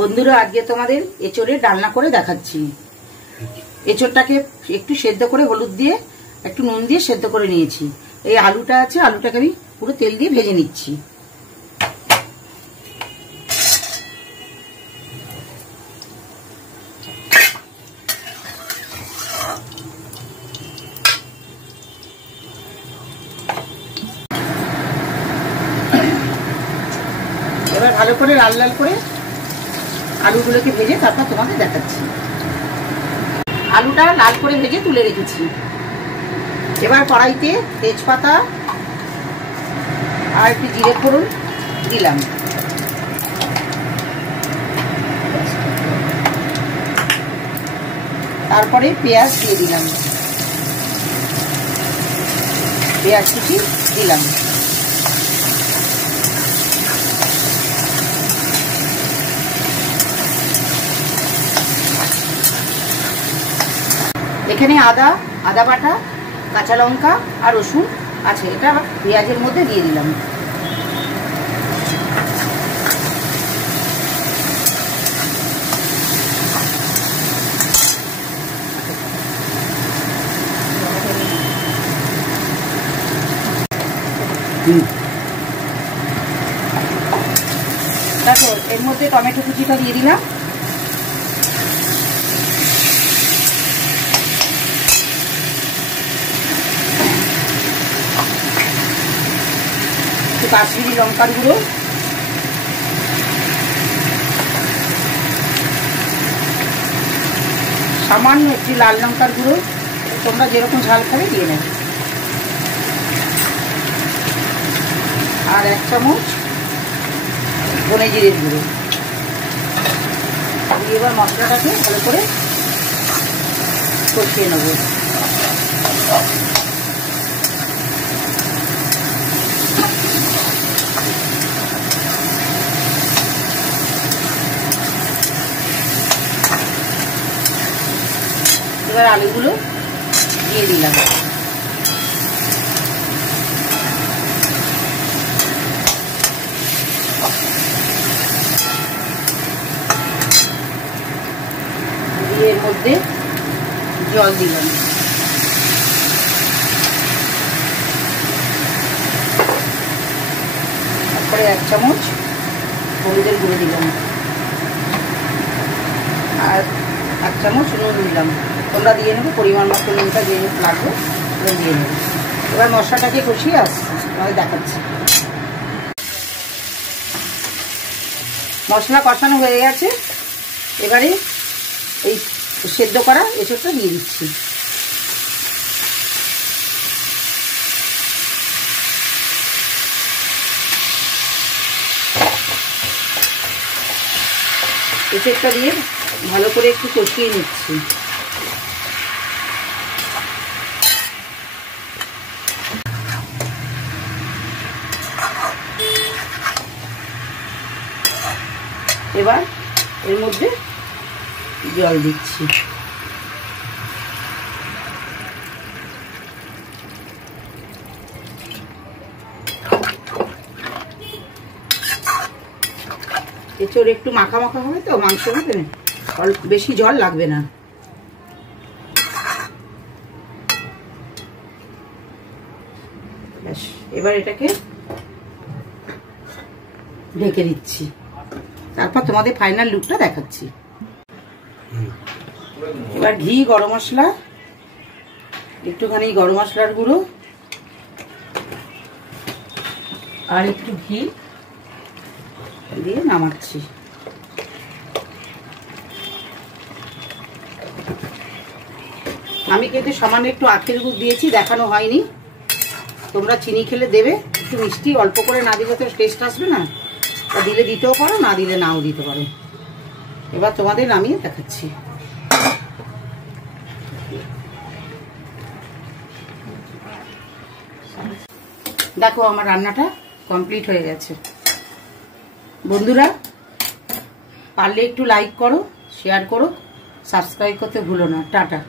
বন্ধুরা, আজকে তোমাদের এঁচোড়ের রান্না করে দেখাচ্ছি। এঁচোড়টাকে একটু সেদ্ধ করে হলুদ দিয়ে একটু নুন দিয়ে সেদ্ধ করে নিয়েছি। এই আলুটা আছে, আলুটাকে আমি পুরো তেল দিয়ে ভেজে নিচ্ছি। এবার ভালো করে লাল লাল করে আলুগুলোকে ভেজে তারপর তোমাদের দেখাচ্ছি। আলুটা লাল করে ভেজে তুলে রেখেছি। এবার কড়াইতে তেজপাতা আর একটু জিরে ফোড়ন দিলাম। তারপরে পেঁয়াজ দিয়ে দিলাম, পেঁয়াজ কুচি দিলাম। এখানে আদা বাটা, কাঁচা লঙ্কা আর রসুন আছে, এটা পেঁয়াজের মধ্যে দিয়ে দিলাম। দেখো, এর মধ্যে টমেটো কুচিটা দিয়ে দিলাম। কাশ্মীরি লঙ্কার গুঁড়ো, সামান্য একটু লাল লঙ্কার গুঁড়ো, তোমরা যেরকম ঝাল খাবে দিয়ে নেবে, আর 1 চামচ ধনে জিরের গুঁড়ো। এবার মশলাটাকে ভালো করে কষিয়ে নেব। এবার আলুগুলো দিয়ে দিলাম। এর মধ্যে জল দিলাম। তারপরে 1 চামচ হলুদের গুঁড়ো দিলাম আর 1 চামচ নুন দিলাম। তোমরা দিয়ে নেবে পরিমাণ মতো, নুনটা যে লাগবে দিয়ে নেবে। এবার মশলাটাকে কষিয়ে আসছি, তোমাদের দেখাচ্ছি। মশলা কষানো হয়ে গেছে। এবারে এই সেদ্ধ করা এঁচোড়টা দিয়ে দিচ্ছি। এঁচোড়টা দিয়ে ভালো করে একটু কষিয়ে নিচ্ছি। এবার এর মধ্যে জল দিচ্ছি। এঁচোড় একটু মাখা মাখা হবে তো, মাংস হবে, বেশি জল লাগবে না। ব্যাস, এবার এটাকে ঢেকে দিচ্ছি। তারপর তোমাদের ফাইনাল লুকটা দেখাচ্ছি। এবার ঘি, গরম মশলা, একটুখানি গরম মশলার গুঁড়ো আর একটু ঘি দিয়ে নামাচ্ছি। আমি কিন্তু সামান্য একটু আখের গুড় দিয়েছি, দেখানো হয়নি। তোমরা চিনি খেলে দেবে, একটু মিষ্টি অল্প করে না দিলে তো টেস্ট আসবে না। দিলে দিতেও পারো, না দিলে নাও দিতে পারো। এবার তোমাদের নামিয়ে দেখাচ্ছি। দেখো, আমার রান্নাটা কমপ্লিট হয়ে গেছে। বন্ধুরা, পারলে একটু লাইক করো, শেয়ার করো, সাবস্ক্রাইব করতে ভুলো না। টাটা।